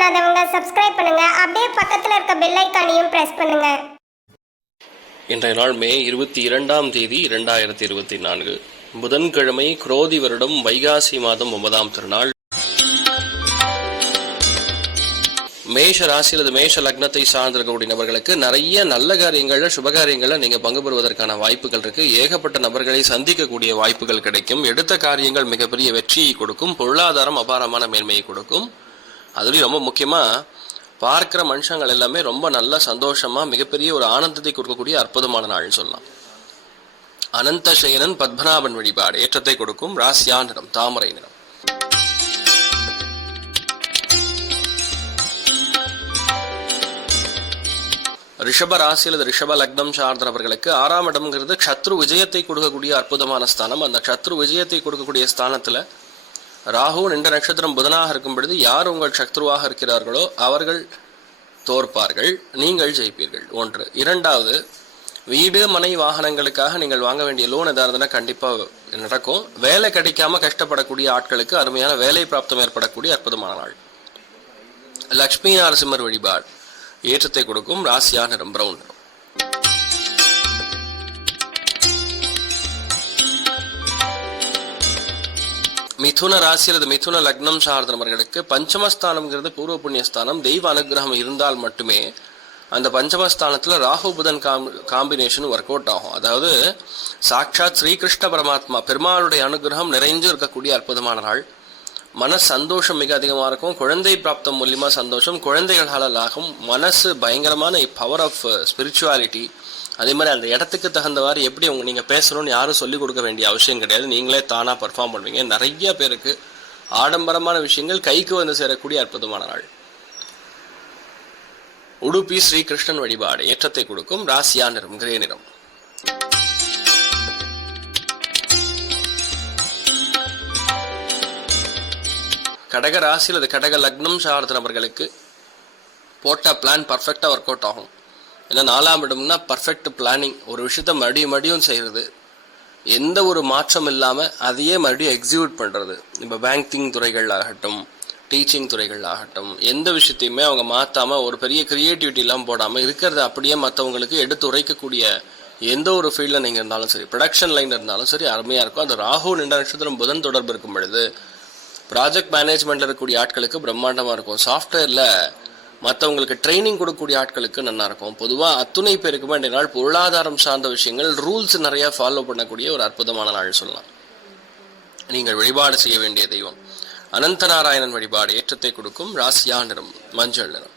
பண்ணாதவங்க சப்ஸ்கிரைப் பண்ணுங்க. அப்படியே பக்கத்துல இருக்க பெல் ஐகானையும் பிரஸ் பண்ணுங்க. இன்றைய நாள் மே 22ஆம் தேதி 2024 புதன்கிழமை, குரோதி வருடம் வைகாசி மாதம் 9ஆம் திருநாள். மேஷ ராசி அல்லது மேஷ லக்னத்தை சார்ந்திருக்கக்கூடிய நபர்களுக்கு நிறைய நல்ல காரியங்கள்ல, சுபகாரியங்கள்ல நீங்க பங்கு பெறுவதற்கான வாய்ப்புகள் இருக்கு. ஏகப்பட்ட நபர்களை சந்திக்கக்கூடிய வாய்ப்புகள் கிடைக்கும். எடுத்த காரியங்கள் மிகப்பெரிய வெற்றியை கொடுக்கும். பொருளாதாரம் அபாரமான மேன்மையை கொடுக்கும். அதுலயும் ரொம்ப முக்கியமா பார்க்கிற மனுஷங்கள் எல்லாமே ரொம்ப நல்ல சந்தோஷமா மிகப்பெரிய ஒரு ஆனந்தத்தை கொடுக்கக்கூடிய அற்புதமான நாள் சொல்லலாம். அனந்த சயனன் பத்மநாபன் வழிபாடு ஏற்றத்தை கொடுக்கும். ராசியா நிறம் தாமரை நிறம். ரிஷப ராசி அல்லது ரிஷப லக்னம் சார்ந்தவர்களுக்கு 6ஆம் இடம்ங்கிறது சத்ரு விஜயத்தை கொடுக்கக்கூடிய அற்புதமான ஸ்தானம். அந்த சத்ரு விஜயத்தை கொடுக்கக்கூடிய ஸ்தானத்துல ராகு நின்ற நட்சத்திரம் புதனாக இருக்கும் பொழுது யார் உங்கள் சத்ருவாக இருக்கிறார்களோ அவர்கள் தோற்பார்கள், நீங்கள் ஜெயிப்பீர்கள். ஒன்று. இரண்டாவது, வீடு மனை வாகனங்களுக்காக நீங்கள் வாங்க வேண்டிய லோன் எதா இருந்ததுன்னா கண்டிப்பா நடக்கும். வேலை கிடைக்காம கஷ்டப்படக்கூடிய ஆட்களுக்கு அருமையான வேலை பிராப்தம் ஏற்படக்கூடிய அற்புதமான நாள். லட்சுமி நரசிம்மர் வழிபாடு ஏற்றத்தை கொடுக்கும். ராசியா நிறம் பிரவுன் நிறம். மிதுன ராசி அல்லது மிதுன லக்னம் சார்ந்த நபர்களுக்கு பஞ்சமஸ்தானம்ங்கிறது பூர்வ புண்ணியஸ்தானம். தெய்வ அனுகிரகம் இருந்தால் மட்டுமே அந்த பஞ்சமஸ்தானத்துல ராகு புதன் காம்பினேஷன் ஒர்க் அவுட் ஆகும். அதாவது சாட்சாத் ஸ்ரீகிருஷ்ண பரமாத்மா பெருமாளுடைய அனுகிரகம் நிறைஞ்சு இருக்கக்கூடிய அற்புதமான நாள். மன சந்தோஷம் மிக அதிகமா இருக்கும். குழந்தை பிராப்தம் மூலியமா சந்தோஷம், குழந்தைகளால் ஆகும். மனசு பயங்கரமான பவர் ஆஃப் ஸ்பிரிச்சுவாலிட்டி. அதே மாதிரி அந்த இடத்துக்கு தகுந்தவாறு எப்படி நீங்க பேசணும்னு யாரும் சொல்லிக் கொடுக்க வேண்டிய அவசியம் கிடையாது. நீங்களே தானா பர்ஃபார்ம் பண்ணுவீங்க. நிறைய பேருக்கு ஆடம்பரமான விஷயங்கள் கைக்கு வந்து சேரக்கூடிய அற்புதமான நாள். உடுப்பி ஸ்ரீகிருஷ்ணன் வழிபாடு ஏற்றத்தை கொடுக்கும். ராசியா நிறம் கிரே நிறம். கடக ராசி அல்லது கடக லக்னம் சார்ந்த நபர்களுக்கு போட்ட பிளான் பர்ஃபெக்டா ஒர்க் அவுட் ஆகும். ஏன்னா 4ஆம் இடம்னா பர்ஃபெக்ட் பிளானிங். ஒரு விஷயத்த மறுபடியும் செய்யறது, எந்த ஒரு மாற்றம் இல்லாம அதையே மறுபடியும் எக்ஸிக்யூட் பண்றது. இப்ப பேங்கிங் துறைகள் ஆகட்டும், டீச்சிங் துறைகள் ஆகட்டும், எந்த விஷயத்தையுமே அவங்க மாத்தாம ஒரு பெரிய கிரியேட்டிவிட்டி எல்லாம் போடாம இருக்கிறத அப்படியே மற்றவங்களுக்கு எடுத்து உரைக்கக்கூடிய எந்த ஒரு ஃபீல்ட்ல நீங்க இருந்தாலும் சரி, ப்ரொடக்ஷன் லைன் இருந்தாலும் சரி, அருமையா இருக்கும். அந்த ராகு நின்ற நட்சத்திரம் புதன் தொடர்பு இருக்கும் பொழுது ப்ராஜெக்ட் மேனேஜ்மெண்ட்ல இருக்கக்கூடிய ஆட்களுக்கு பிரம்மாண்டமா இருக்கும். சாஃப்ட்வேர்ல மற்றவங்களுக்கு ட்ரைனிங் கொடுக்கக்கூடிய ஆட்களுக்கு நல்லா இருக்கும். பொதுவா அத்துணை பேருக்குமே இந்த நாள் பொருளாதாரம் சார்ந்த விஷயங்கள், ரூல்ஸ் நிறைய ஃபாலோ பண்ணக்கூடிய ஒரு அற்புதமான நாள் சொல்லலாம். நீங்கள் வழிபாடு செய்ய வேண்டிய தெய்வம் அனந்த நாராயணன் வழிபாடு ஏற்றத்தை கொடுக்கும். ராசியா நிறம் மஞ்சள் நிறம்.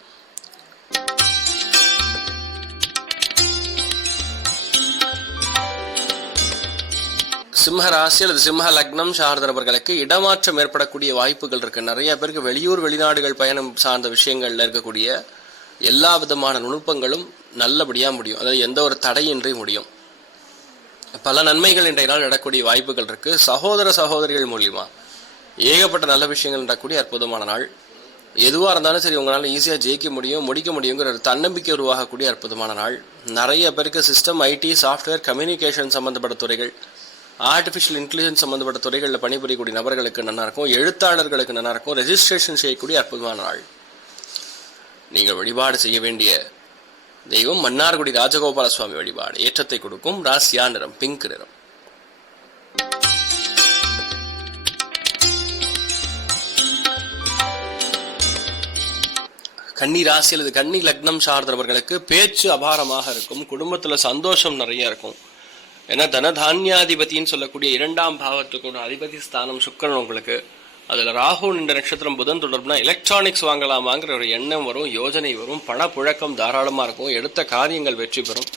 சிம்ம ராசி அல்லது சிம்ம லக்னம் சார்ந்தவர்களுக்கு இடமாற்றம் ஏற்படக்கூடிய வாய்ப்புகள் இருக்கு. நிறைய பேருக்கு வெளியூர் வெளிநாடுகள் பயணம் சார்ந்த விஷயங்கள்ல இருக்கக்கூடிய எல்லா விதமான நுணுப்பங்களும் நல்லபடியா முடியும். அதாவது எந்த ஒரு தடையின்றி முடியும். பல நன்மைகள் இன்றைய நாள் நடக்கக்கூடிய வாய்ப்புகள் இருக்கு. சகோதர சகோதரிகள் மூலியமா ஏகப்பட்ட நல்ல விஷயங்கள் நடக்கக்கூடிய அற்புதமான நாள். எதுவா இருந்தாலும் சரி உங்களால ஈஸியா ஜெயிக்க முடியும், முடிக்க முடியுங்கிற ஒரு தன்னம்பிக்கை உருவாகக்கூடிய அற்புதமான நாள். நிறைய பேருக்கு சிஸ்டம், ஐடி, சாஃப்ட்வேர், கம்யூனிகேஷன் சம்பந்தப்பட்ட துறைகள், ஆர்டிஃபிஷியல் இன்டெலிஜென்ஸ் சம்பந்தப்பட்ட துறைகளில் பணிபுரியக்கூடிய நபர்களுக்கு நல்லா இருக்கும். எழுத்தாளர்களுக்கு நல்லா இருக்கும். ரெஜிஸ்ட்ரேஷன் செய்யக்கூடிய அற்புதமான நாள். நீங்கள் வழிபாடு செய்ய வேண்டிய தெய்வம் மன்னார்குடி ராஜகோபால சுவாமி வழிபாடு ஏற்றத்தை கொடுக்கும். ராசியா நிறம் பிங்க் நிறம். கன்னி ராசி அல்லது கன்னி லக்னம் சார்ந்தவர்களுக்கு பேச்சு அபாரமாக இருக்கும். குடும்பத்துல சந்தோஷம் நிறைய இருக்கும். ஏன்னா தனதான்யாதிபதினு சொல்லக்கூடிய 2ஆம் பாவத்துக்கு ஒரு அதிபதி ஸ்தானம் சுக்கிரன் உங்களுக்கு. அதுல ராகு நின்ற நட்சத்திரம் புதன் தொடர்புனா எலக்ட்ரானிக்ஸ் வாங்கலாமாங்கிற ஒரு எண்ணம் வரும், யோஜனை வரும். பணப்புழக்கம் தாராளமா இருக்கும். எடுத்த காரியங்கள் வெற்றி பெறும்.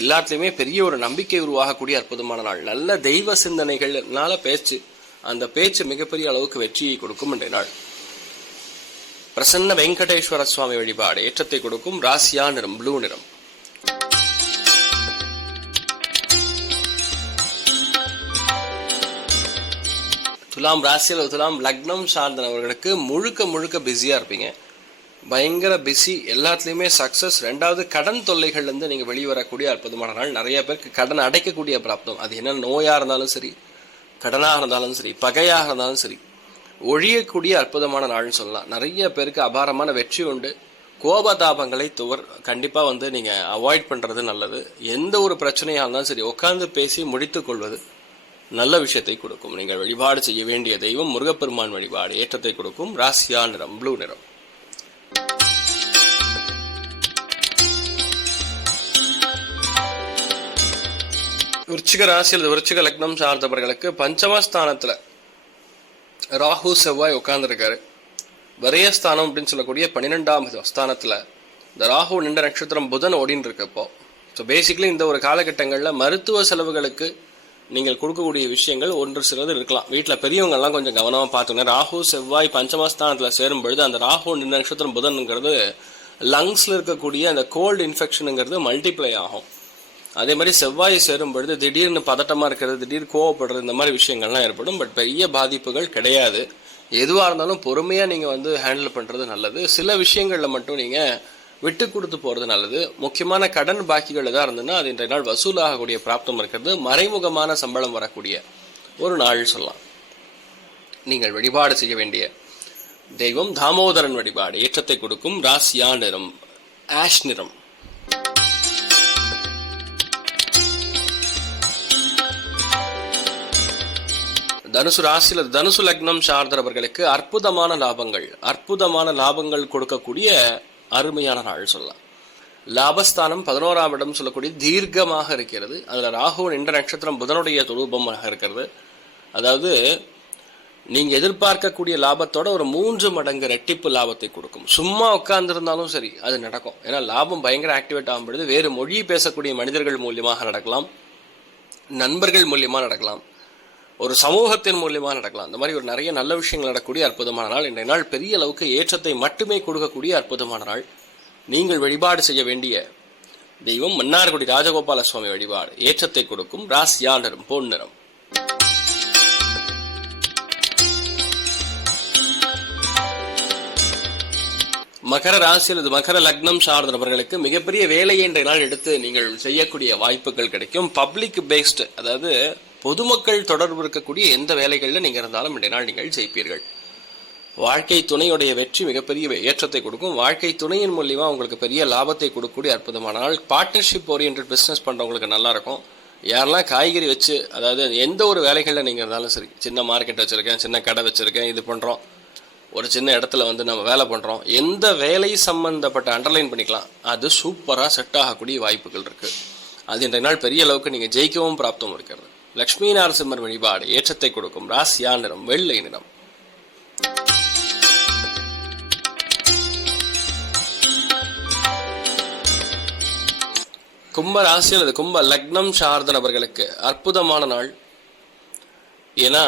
எல்லாத்துலயுமே பெரிய ஒரு நம்பிக்கை உருவாகக்கூடிய அற்புதமான நாள். நல்ல தெய்வ சிந்தனைகள்னால பேச்சு, அந்த பேச்சு மிகப்பெரிய அளவுக்கு வெற்றியை கொடுக்கும் இன்றைய நாள். பிரசன்ன வெங்கடேஸ்வர சுவாமி வழிபாடு ஏற்றத்தை கொடுக்கும். ராசியா நிறம் ப்ளூ நிறம். துலாம் ராசியில் துலாம் லக்னம் சார்ந்தவர்களுக்கு முழுக்க முழுக்க பிஸியா இருப்பீங்க. பயங்கர பிஸி, எல்லாத்துலயுமே சக்சஸ். 2வது, கடன் தொல்லைகள்ல இருந்து நீங்க வெளிவரக்கூடிய அற்புதமான நாள். நிறைய பேருக்கு கடன் அடைக்கக்கூடிய பிராப்தம். அது என்ன நோயா இருந்தாலும் சரி, கடனாக இருந்தாலும் சரி, பகையாக இருந்தாலும் சரி, ஒழியக்கூடிய அற்புதமான நாள்னு சொல்லலாம். நிறைய பேருக்கு அபாரமான வெற்றி உண்டு. கோபதாபங்களை கண்டிப்பா நீங்க அவாய்ட் பண்றது நல்லது. எந்த ஒரு பிரச்சனையா இருந்தாலும் சரி உட்கார்ந்து பேசி முடித்துக் கொள்வது நல்ல விஷயத்தை கொடுக்கும். நீங்கள் வழிபாடு செய்ய வேண்டிய தெய்வம் முருகப்பெருமான் வழிபாடு ஏற்றத்தை கொடுக்கும். ராசியா நிறம் ப்ளூ நிறம். விருச்சிக ராசியில் விருச்சிக லக்னம் சார்ந்தவர்களுக்கு பஞ்சமஸ்தானத்துல ராகு செவ்வாய் உட்கார்ந்துருக்காரு. விரயஸ்தானம் அப்படின்னு சொல்லக்கூடிய 12ஆம் ஸ்தானத்துல இந்த ராகு நின்ற நட்சத்திரம் புதன் ஓடின்னு இருக்கு இப்போ. ஸோ பேசிக்கலி இந்த ஒரு காலகட்டங்களில் மருத்துவ செலவுகளுக்கு நீங்கள் கொடுக்கக்கூடிய விஷயங்கள் ஒன்று சிலது இருக்கலாம். வீட்டில் பெரியவங்கெல்லாம் கொஞ்சம் கவனமாக பார்த்துங்க. ராகு செவ்வாய் பஞ்சமஸ்தானத்தில் சேரும் பொழுது அந்த ராகு நின்ற நட்சத்திரம் புதன்ங்கிறது லங்ஸில் இருக்கக்கூடிய அந்த கோல்டு இன்ஃபெக்ஷனுங்கிறது மல்டிப்ளை ஆகும். அதே மாதிரி செவ்வாய் சேரும் பொழுது திடீர்னு பதட்டமாக இருக்கிறது, திடீர் கோவப்படுறது, இந்த மாதிரி விஷயங்கள்லாம் ஏற்படும். பட் பெரிய பாதிப்புகள் கிடையாது. எதுவாக இருந்தாலும் பொறுமையாக நீங்கள் ஹேண்டில் பண்ணுறது நல்லது. சில விஷயங்களில் மட்டும் நீங்கள் விட்டு கொடுத்து போகிறது நல்லது. முக்கியமான கடன் பாக்கிகள் எதாக இருந்ததுன்னா அது இன்றைய நாள் வசூலாகக்கூடிய பிராப்தம் இருக்கிறது. மறைமுகமான சம்பளம் வரக்கூடிய ஒரு நாள் சொல்லலாம். நீங்கள் வழிபாடு செய்ய வேண்டிய தெய்வம் தாமோதரன் வழிபாடு ஏற்றத்தை கொடுக்கும். ராசியா நிறம் ஆஷ் நிறம். தனுசு ராசியில் தனுசு லக்னம் சார்ந்தவர்களுக்கு அற்புதமான லாபங்கள் கொடுக்கக்கூடிய அருமையான நாள் சொல்லலாம். லாபஸ்தானம் 11ஆம் இடம் சொல்லக்கூடிய தீர்க்கமாக இருக்கிறது. அதுல ராகு என்ற நட்சத்திரம் புதனுடைய துரூபமாக இருக்கிறது. அதாவது நீங்க எதிர்பார்க்கக்கூடிய லாபத்தோட ஒரு 3 மடங்கு ரெட்டிப்பு லாபத்தை கொடுக்கும். சும்மா உட்கார்ந்துருந்தாலும் சரி அது நடக்கும். ஏன்னா லாபம் பயங்கர ஆக்டிவேட் ஆகும் பொழுது வேறு மொழி பேசக்கூடிய மனிதர்கள் மூலியமாக நடக்கலாம், நண்பர்கள் மூலியமா நடக்கலாம், ஒரு சமூகத்தின் மூலியமா நடக்கலாம். இந்த மாதிரி ஒரு நிறைய நல்ல விஷயங்கள் நடக்கக்கூடிய அற்புதமான நாள். இன்றைய நாள் பெரிய அளவுக்கு ஏற்றத்தை மட்டுமே கொடுக்கக்கூடிய அற்புதமான நாள். நீங்கள் வழிபாடு செய்ய வேண்டிய தெய்வம் மன்னார்குடி ராஜகோபால சுவாமி வழிபாடு ஏற்றத்தை கொடுக்கும். ராசியா நிறம் பொன் நிறம். மகர ராசியில் மகர லக்னம் சார்ந்த நபர்களுக்கு மிகப்பெரிய வேலையை இன்றைய நாள் எடுத்து நீங்கள் செய்யக்கூடிய வாய்ப்புகள் கிடைக்கும். பப்ளிக் பேஸ்டு, அதாவது பொதுமக்கள் தொடர்பு இருக்கக்கூடிய எந்த வேலைகளில் நீங்க இருந்தாலும் இன்றைய நாள் நீங்கள் ஜெயிப்பீர்கள். வாழ்க்கை துணையுடைய வெற்றி மிகப்பெரிய ஏற்றத்தை கொடுக்கும். வாழ்க்கை துணையின் மூலியமா உங்களுக்கு பெரிய லாபத்தை கொடுக்கக்கூடிய அற்புதமான நாள். பார்ட்னர்ஷிப் ஓரியன்ட் பிசினஸ் பண்றவங்களுக்கு நல்லா இருக்கும். யாரெல்லாம் காய்கறி வச்சு, அதாவது எந்த ஒரு வேலைகளில் நீங்க இருந்தாலும் சரி, சின்ன மார்க்கெட் வச்சிருக்கேன், சின்ன கடை வச்சிருக்கேன், இது பண்றோம், ஒரு சின்ன இடத்துல நம்ம வேலை பண்றோம், எந்த வேலை சம்பந்தப்பட்ட அண்டர்லைன் பண்ணிக்கலாம், அது சூப்பரா செட் ஆகக்கூடிய வாய்ப்புகள் இருக்கு. அது இன்றைய நாள் பெரிய அளவுக்கு நீங்க ஜெயிக்கவும் பிராப்தம் இருக்கிறது. லட்சுமி நரசிம்மர் வழிபாடு ஏற்றத்தை கொடுக்கும். ராசியா நிறம் வெள்ளை நிறம். கும்ப ராசி அல்லது கும்ப லக்னம் சார்ந்த நபர்களுக்கு அற்புதமான நாள். ஏன்னா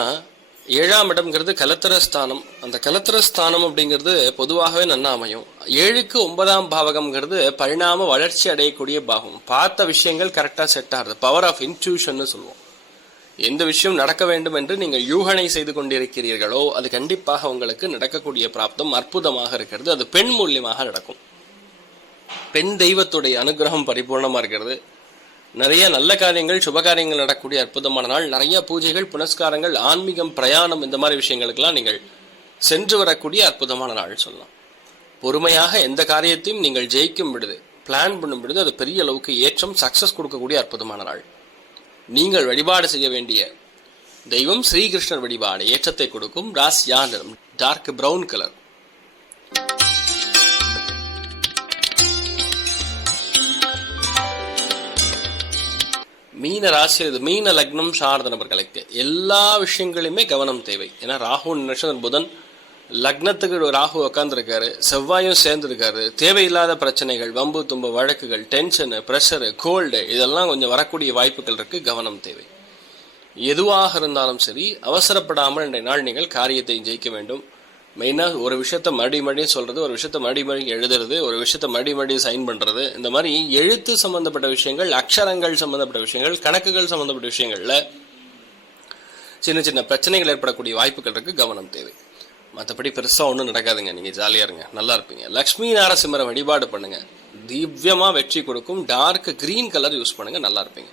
7ஆம் இடம்ங்கிறது கலத்திரஸ்தானம். அந்த கலத்திரஸ்தானம் அப்படிங்கிறது பொதுவாகவே நன்னா அமையும். 7க்கு 9ஆம் பாவகம்ங்கிறது பரிணாம வளர்ச்சி அடையக்கூடிய பாகம். பார்த்த விஷயங்கள் கரெக்டா செட் ஆகுது. பவர் ஆஃப் இன்ட்யூஷன் சொல்லுவோம். எந்த விஷயம் நடக்க வேண்டும் என்று நீங்கள் யூகனை செய்து கொண்டிருக்கிறீர்களோ அது கண்டிப்பாக உங்களுக்கு நடக்கக்கூடிய பிராப்தம் அற்புதமாக இருக்கிறது. அது பெண் மூலியமாக நடக்கும். பெண் தெய்வத்துடைய அனுகிரகம் பரிபூர்ணமா இருக்கிறது. நிறைய நல்ல காரியங்கள், சுப காரியங்கள் நடக்கக்கூடிய அற்புதமான நாள். நிறைய பூஜைகள், புனஸ்காரங்கள், ஆன்மீகம், பிரயாணம், இந்த மாதிரி விஷயங்களுக்கெல்லாம் நீங்கள் சென்று வரக்கூடிய அற்புதமான நாள் சொல்லலாம். பொறுமையாக எந்த காரியத்தையும் நீங்கள் ஜெயிக்கும் பொழுது, பிளான் பண்ணும் பொழுது அது பெரிய அளவுக்கு ஏற்றம், சக்சஸ் கொடுக்கக்கூடிய அற்புதமான நாள். நீங்கள் வழிபாடு செய்ய வேண்டிய தெய்வம் ஸ்ரீகிருஷ்ணர் வழிபாடு ஏற்றத்தை கொடுக்கும். ராசியா நிறம் டார்க் பிரவுன் கலர். மீன ராசி மீன லக்னம் சார்ந்த நபர்களுக்கு எல்லா விஷயங்களையுமே கவனம் தேவை. ஏன்னா ராகு நட்சத்திரம் புதன் லக்னத்துக்கு ராகு உட்காந்துருக்காரு, செவ்வாயும் சேர்ந்துருக்காரு. தேவையில்லாத பிரச்சனைகள், வம்பு தும்பு வழக்குகள், டென்ஷனு, ப்ரெஷரு, கோல்டு, இதெல்லாம் கொஞ்சம் வரக்கூடிய வாய்ப்புகள் இருக்கு. கவனம் தேவை. எதுவாக இருந்தாலும் சரி அவசரப்படாமல் இன்றைய நாள் நீங்கள் காரியத்தை ஜெயிக்க வேண்டும். மெயினாக ஒரு விஷயத்த மறுபடியும் சொல்றது, ஒரு விஷயத்த மறுபடியும் எழுதுறது, ஒரு விஷயத்த மறுபடியும் சைன் பண்றது, இந்த மாதிரி எழுத்து சம்பந்தப்பட்ட விஷயங்கள், அக்ஷரங்கள் சம்பந்தப்பட்ட விஷயங்கள், கணக்குகள் சம்பந்தப்பட்ட விஷயங்கள்ல சின்ன சின்ன பிரச்சனைகள் ஏற்படக்கூடிய வாய்ப்புகள் இருக்கு. கவனம் தேவை. மற்றபடி பெருசா ஒன்றும் நடக்காதுங்க. நீங்க ஜாலியா இருங்க, நல்லா இருப்பீங்க. லட்சுமி நரசிம்மரை வழிபாடு பண்ணுங்க, திவ்யமா வெற்றி கொடுக்கும். டார்க் கிரீன் கலர் யூஸ் பண்ணுங்க, நல்லா இருப்பீங்க.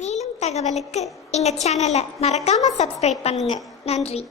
மேலும் தகவலுக்கு எங்க சேனலை மறக்காம சப்ஸ்கிரைப் பண்ணுங்க. நன்றி.